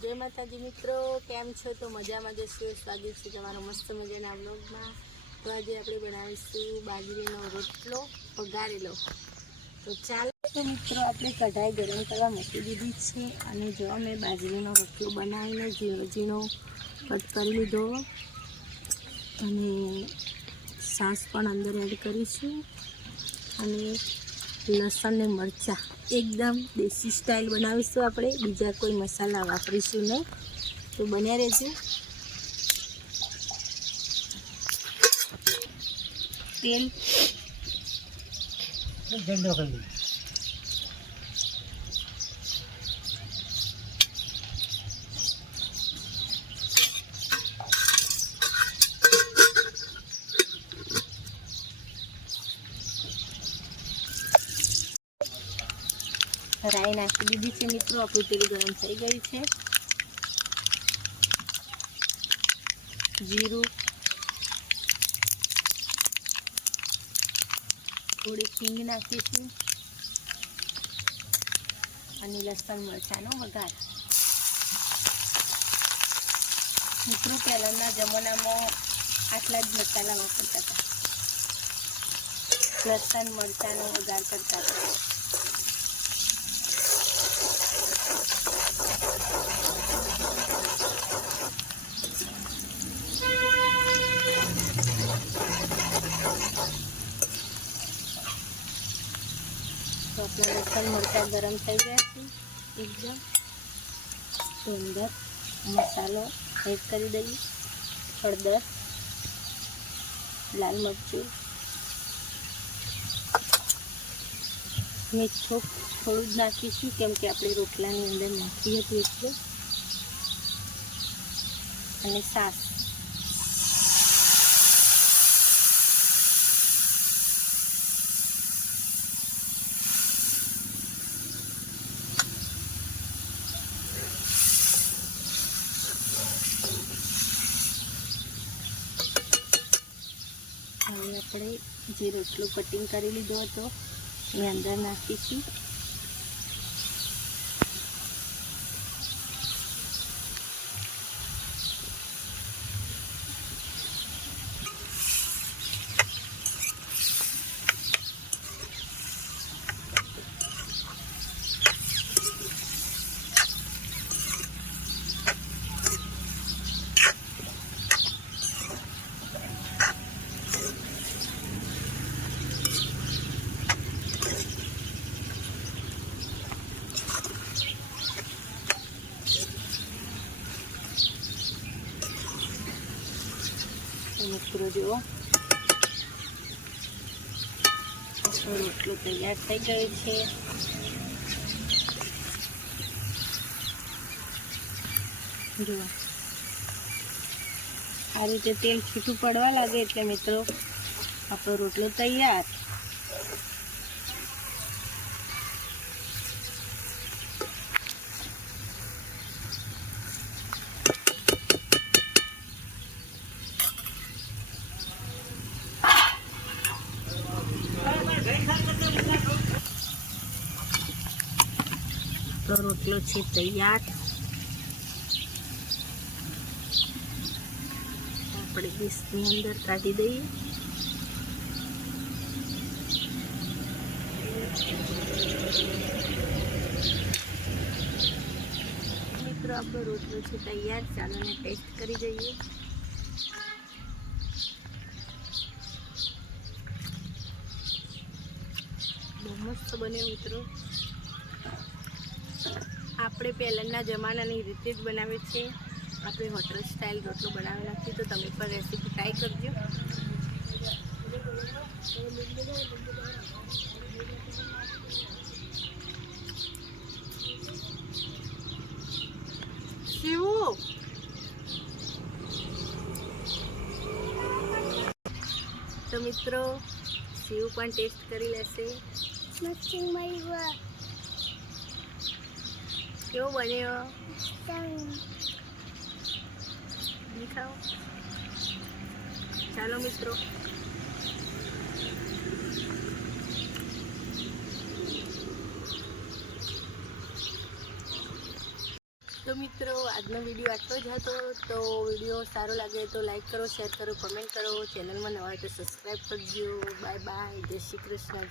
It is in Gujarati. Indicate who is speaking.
Speaker 1: જય માતાજી મિત્રો, કેમ છો? તો મજામાં જશો સ્વાગત છે તમારો મસ્ત મજાના બ્લોગમાં તો આજે આપણે બનાવીશું બાજરીનો રોટલો વઘારેલો. તો ચાલો તો મિત્રો, આપણે કઢાઈ ગરમ કરવા મૂકી દીધી છે અને જો મેં બાજરીનો રોટલો બનાવીને ઝીણો કટ કરી લીધો અને સાસ પણ અંદર એડ કરીશું. અને લસણ ને મરચાં. એકદમ દેશી સ્ટાઇલ બનાવીશું આપણે. બીજા કોઈ મસાલા વાપરીશું નહીં. તો બન્યા રહેજો. તેલ.
Speaker 2: ઠંડો કરી દઈએ.
Speaker 1: રાઈ નાખી દીધી છે મિત્રો. આપણી તેલ ગરમ થઈ ગયું છે. જીરું. થોડી ખીંગ નાખીશું. અને લસણ મરચાંનો વઘાર. મિત્રો, પહેલાંના જમાનામાં આટલા જ મસાલા વાપરતા હતા. લસણ, મરચાંનો વઘાર કરતા હતા. આપણા લસણ મરચાં ગરમ થઈ ગયા છે, એકદમ સુંદર મસાલો એડ કરી દઈએ. હળદર, લાલ મરચું, મીઠું થોડું જ નાખીશું, કેમ કે આપણે રોટલાની અંદર નાખી હતી એટલે અને સાસ. આપણે જે રોટલો કટિંગ કરી લીધો હતો એ અંદર નાખીશું. મિત્રો, જુઓ. રોટલો તૈયાર થઈ ગયો છે. જુઓ. આ રીતે તેલ છૂટું પડવા લાગે એટલે મિત્રો, આપણો રોટલો તૈયાર. તો રોટલો છે તૈયાર. આપણે ડીશની અંદર કાઢી દઈએ. મિત્રો, આપણો રોટલો છે તૈયાર. ચાલો ને ટેસ્ટ કરી જઈએ બહુ મસ્ત બને, મિત્રો. આપણે પહેલાંના જમાનાની રીતે જ બનાવે છે. આપણે હોટલ સ્ટાઇલ રોટલો બનાવેલા છે તો તમે પણ રેસીપી ટ્રાય કરજો. શિવું! તો મિત્રો, શિવ પણ ટેસ્ટ કરી લેશે. કેવો બન્યો દેખાઓ ચાલો મિત્રો તો તો મિત્રો આજનો વીડિયો આટલો જ હતો. તો વીડિયો સારો લાગે તો લાઈક કરો શેર કરો કમેન્ટ કરો. ચેનલમાં નવા હોય તો સબસ્ક્રાઈબ કરજો. બાય બાય જય શ્રી કૃષ્ણ.